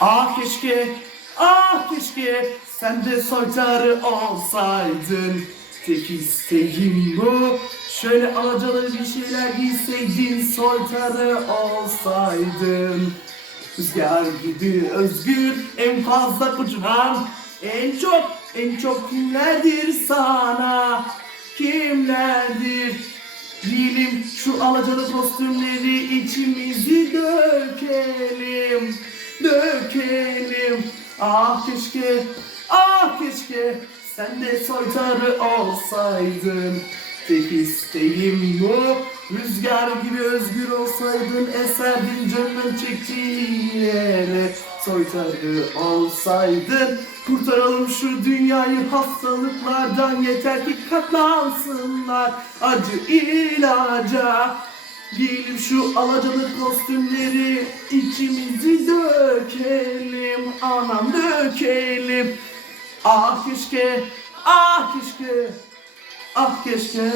Ah keşke, ah keşke sen de soytarı olsaydın. Tek isteğim bu. Şöyle alacalı bir şeyler giyseydin soytarı olsaydın. Rüzgar gibi özgür en fazla uçuran en çok en çok kimlerdir sana kimlerdir Giyelim şu alacalı kostümleri içimizi dökelim dökelim ah keşke ah keşke sen de soytarı olsaydın. Tek isteğim bu Rüzgar gibi özgür olsaydın Eserdin canın çektiği yere Soytarı olsaydın Kurtaralım şu dünyayı hastalıklardan Yeter ki katlansınlar. Acı ilaca Giyelim şu alacalı kostümleri içimizi dökelim Anam dökelim. Ah keşke Ah keşke Ah keşke